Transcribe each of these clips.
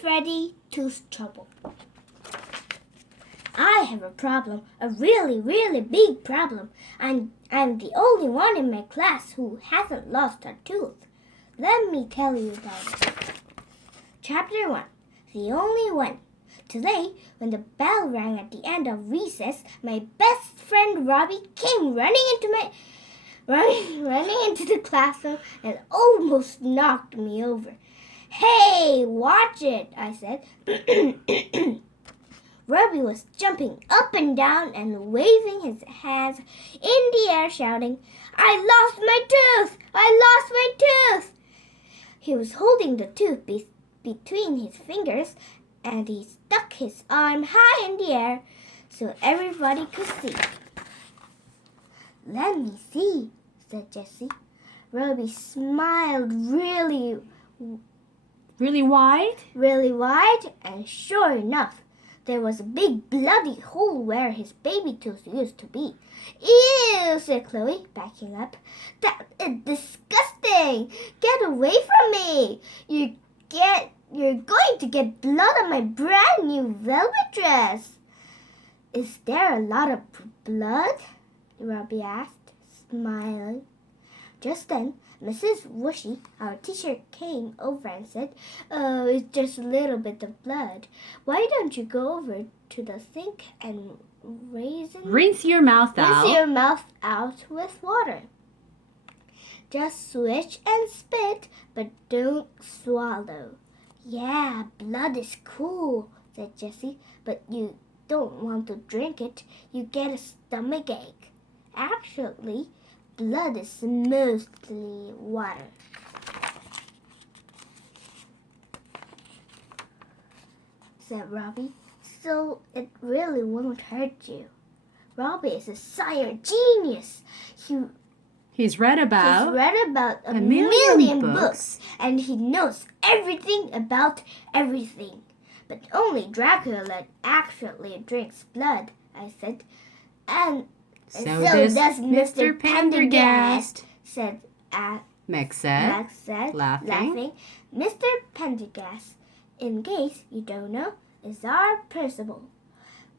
Freddy, tooth trouble. I have a problem, a really, really big problem. I'm the only one in my class who hasn't lost a tooth. Let me tell you about it. Chapter 1. The only one. Today, when the bell rang at the end of recess, my best friend Robbie came running into the classroom and almost knocked me over. "Hey, watch it," I said. Robbie was jumping up and down and waving his hands in the air, shouting, "I lost my tooth! I lost my tooth!" He was holding the tooth between his fingers, and he stuck his arm high in the air so everybody could see. "Let me see," said Jessie. Robbie smiled really wide, and sure enough, there was a big bloody hole where his baby tooth used to be. "Ew," said Chloe, backing up. "That is disgusting! Get away from me! You're going to get blood on my brand new velvet dress." "Is there a lot of blood?" Robbie asked, smiling. Just then, Mrs. Wushy, our teacher, came over and said, "Oh, it's just a little bit of blood. Why don't you go over to the sink and rinse your mouth out with water? Just swish and spit, but don't swallow." "Yeah, blood is cool," said Jessie, "but you don't want to drink it. You get a stomach ache. Actually, blood is mostly water." said Robbie. "So it really won't hurt you." Robbie is a science genius. He's read about a million books, and he knows everything about everything. "But only Dracula actually drinks blood," I said. And so does Mr. Pendergast, said Max said, laughing. Mr. Pendergast, in case you don't know, is our principal.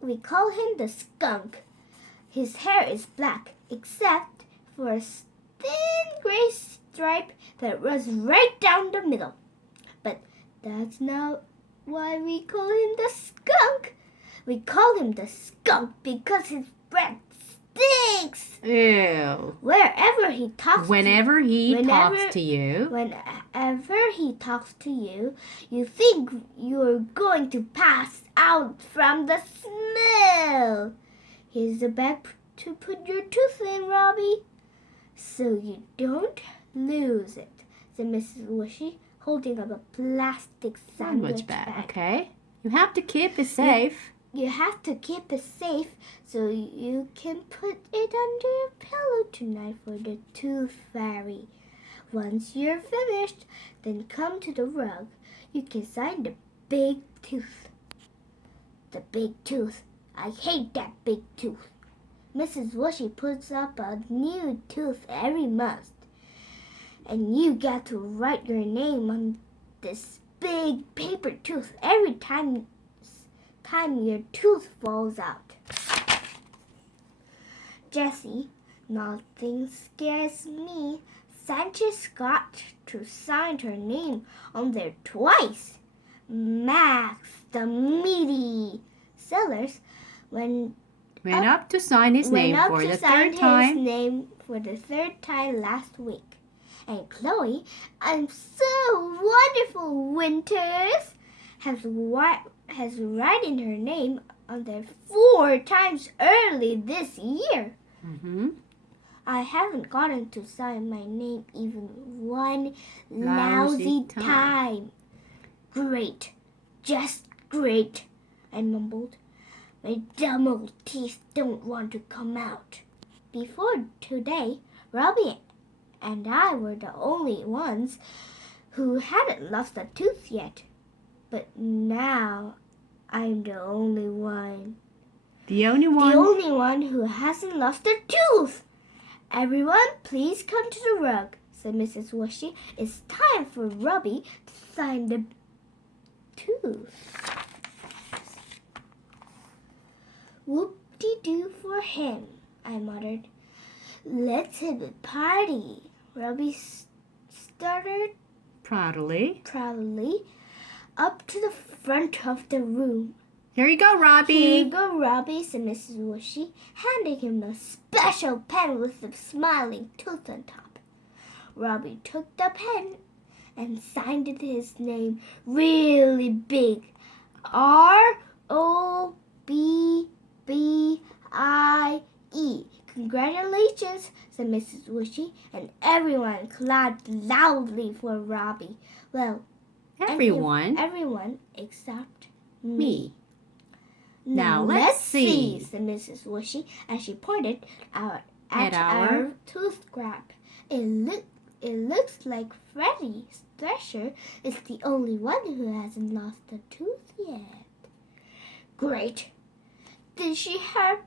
We call him the skunk. His hair is black, except for a thin gray stripe that runs right down the middle. But that's not why we call him the skunk. We call him the skunk because his breath stinks. Ew. Whenever he talks to you, you think you're going to pass out from the smell. "Here's a bag to put your tooth in, Robbie, so you don't lose it," said Mrs. Wushy, holding up a plastic sandwich bag. Okay. You have to keep it safe. You have to keep it safe so you can put it under your pillow tonight for the tooth fairy. Once you're finished, then come to the rug. You can sign the big tooth. The big tooth. I hate that big tooth. Mrs. Wushy puts up a new tooth every month, and you get to write your name on this big paper tooth every time your tooth falls out. Jessie, nothing scares me. Sanchez got to sign her name on there twice. Max, the meaty Sellers, went up to sign his name for the third time last week. And Chloe, I'm so wonderful, Winters, has written her name on there 4 times early this year. Mm-hmm. I haven't gotten to sign my name even one lousy time. Great. Just great, I mumbled. My dumb old teeth don't want to come out. Before today, Robbie and I were the only ones who hadn't lost a tooth yet. But now I'm the only one. The only one who hasn't lost a tooth. "Everyone, please come to the rug," said Mrs. Wushy. "It's time for Robbie to sign the tooth. Whoop-de-doo for him, I muttered. Let's have a party. Robbie started Proudly. up to the front of the room. Here you go, Robbie. Here you go, Robbie, said Mrs. Whooshy, handing him a special pen with a smiling tooth on top. Robbie took the pen and signed it his name really big. R-O-B-B-I-E. Congratulations, said Mrs. Whooshy, and everyone clapped loudly for Robbie. Well, everyone except me. Now let's see, said Mrs. Whooshy, as she pointed out at our tooth grab. It looks like Freddy Thresher is the only one who hasn't lost a tooth yet. Great. Did she have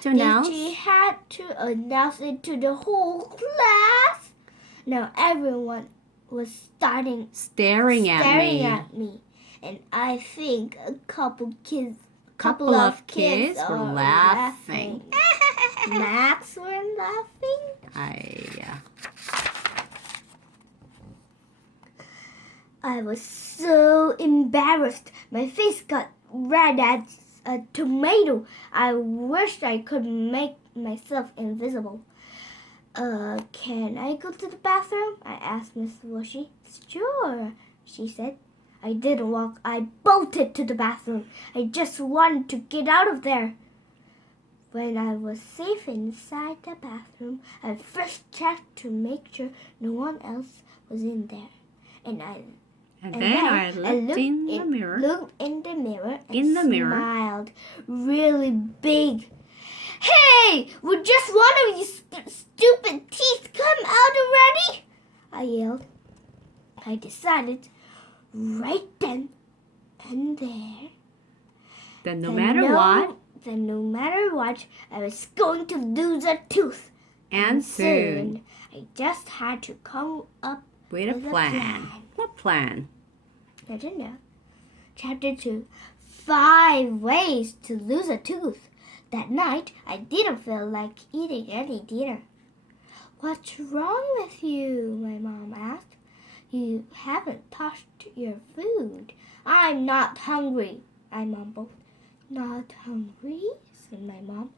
to announce? Did she have to announce it to the whole class? Now everyone was staring at me, and I think a couple of kids were laughing. Max were laughing. I was so embarrassed. My face got red as a tomato. I wished I could make myself invisible. Can I go to the bathroom? I asked Miss Whooshy. Sure, she said. I didn't walk. I bolted to the bathroom. I just wanted to get out of there. When I was safe inside the bathroom, I first checked to make sure no one else was in there. And then I looked in the mirror and smiled really big. Hey, would just one of you stupid teeth come out already? I yelled. I decided right then and there that no matter what, I was going to lose a tooth. And soon. I just had to come up with a plan. What plan? I don't know. Chapter 2. 5 ways to lose a tooth. That night, I didn't feel like eating any dinner. What's wrong with you? My mom asked. You haven't touched your food. I'm not hungry, I mumbled. Not hungry? Said my mom.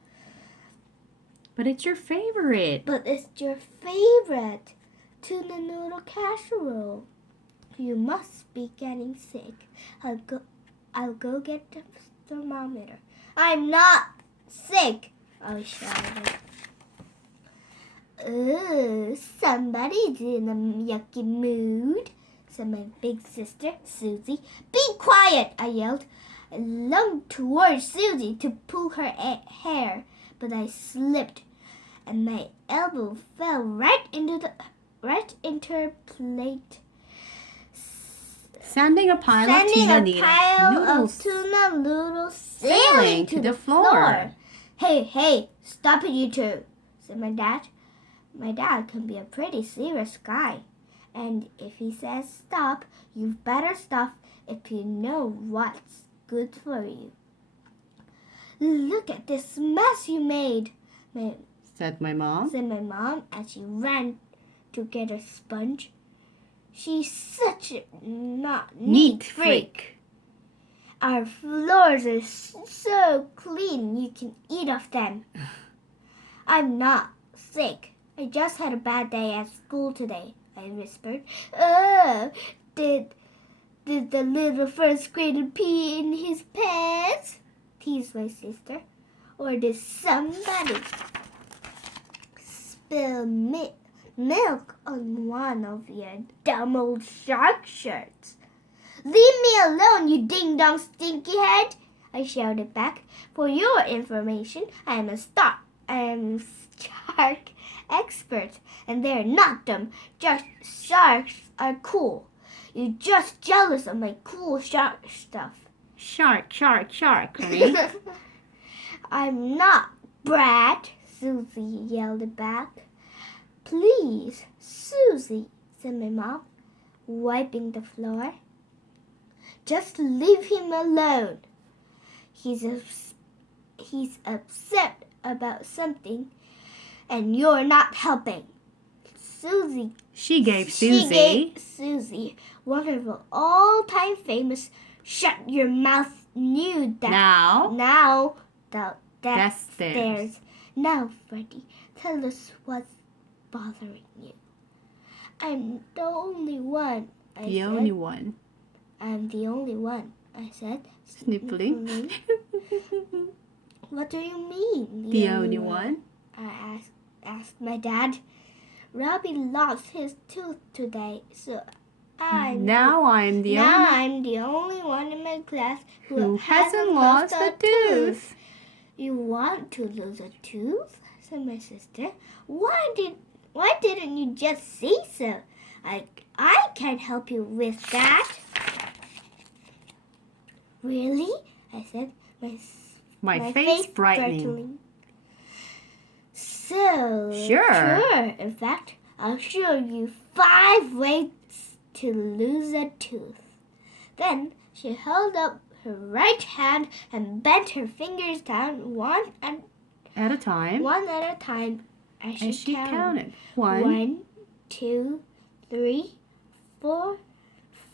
But it's your favorite. Tuna noodle casserole. You must be getting sick. I'll go get the thermometer. I'm not sick, I shouted. Somebody's in a yucky mood, said my big sister, Susie. Be quiet, I yelled. I lunged towards Susie to pull her hair, but I slipped, and my elbow fell right into her plate, sending a pile of tuna noodles sailing to the floor. Hey, stop it, you two, said my dad. My dad can be a pretty serious guy, and if he says stop, you've better stop if you know what's good for you. Look at this mess you made, said my mom as she ran to get a sponge. She's such a neat freak. Our floors are so clean you can eat off them. I'm not sick. I just had a bad day at school today, I whispered. Did the little first grader pee in his pants? Teased my sister. Or did somebody spill milk on one of your dumb old shark shirts? Leave me alone, you ding-dong stinky head, I shouted back. For your information, I am a shark expert, and they're not dumb. Just sharks are cool. You're just jealous of my cool shark stuff. Shark, honey. I'm not, brat, Susie yelled back. Please, Susie, said my mom, wiping the floor. Just leave him alone. He's upset about something, and you're not helping. She gave Susie one of the all-time famous "Shut your mouth" new now that's theirs. Now, Freddy, tell us what's bothering you. I'm the only one. The only one. I'm the only one, I said. Sniffling. What do you mean? The only one? I asked my dad. Robbie lost his tooth today, so Now I'm the only one in my class who hasn't lost a tooth. You want to lose a tooth? Said my sister. Why didn't you just say so? I can't help you with that. Really? I said, my face brightening. So, sure. In fact, I'll show you 5 ways to lose a tooth. Then she held up her right hand and bent her fingers down one at a time as she counted. 1, 2, 3, 4,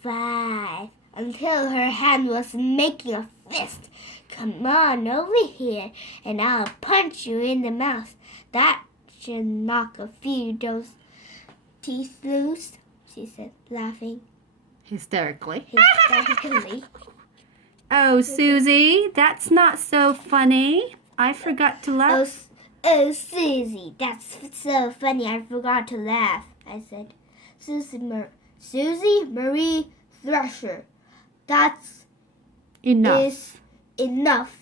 5, until her hand was making a fist. Come on over here, and I'll punch you in the mouth. That should knock a few of those teeth loose, she said, laughing hysterically. Oh, Susie, that's not so funny. I forgot to laugh. Oh, Susie, that's so funny. I forgot to laugh, I said. Susie Marie Thresher. That's enough,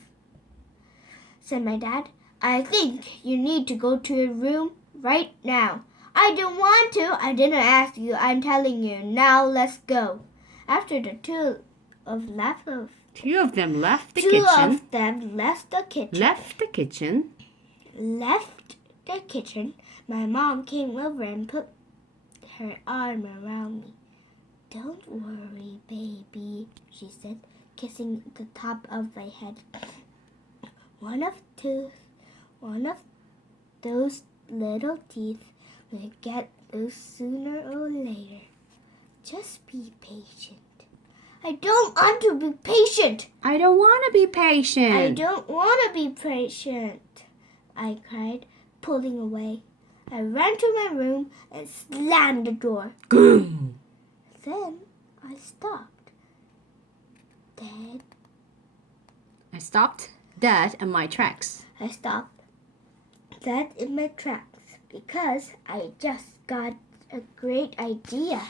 said my dad. I think you need to go to your room right now. I don't want to. I didn't ask you. I'm telling you. Now let's go. After the two of them left the kitchen, my mom came over and put her arm around me. Don't worry, baby, she said, kissing the top of my head. One of those little teeth will get loose sooner or later. Just be patient. I don't want to be patient. I don't want to be patient. I don't want to be patient, I cried, pulling away. I ran to my room and slammed the door. Boom. Then I stopped. Dead in my tracks. I stopped dead in my tracks because I just got a great idea.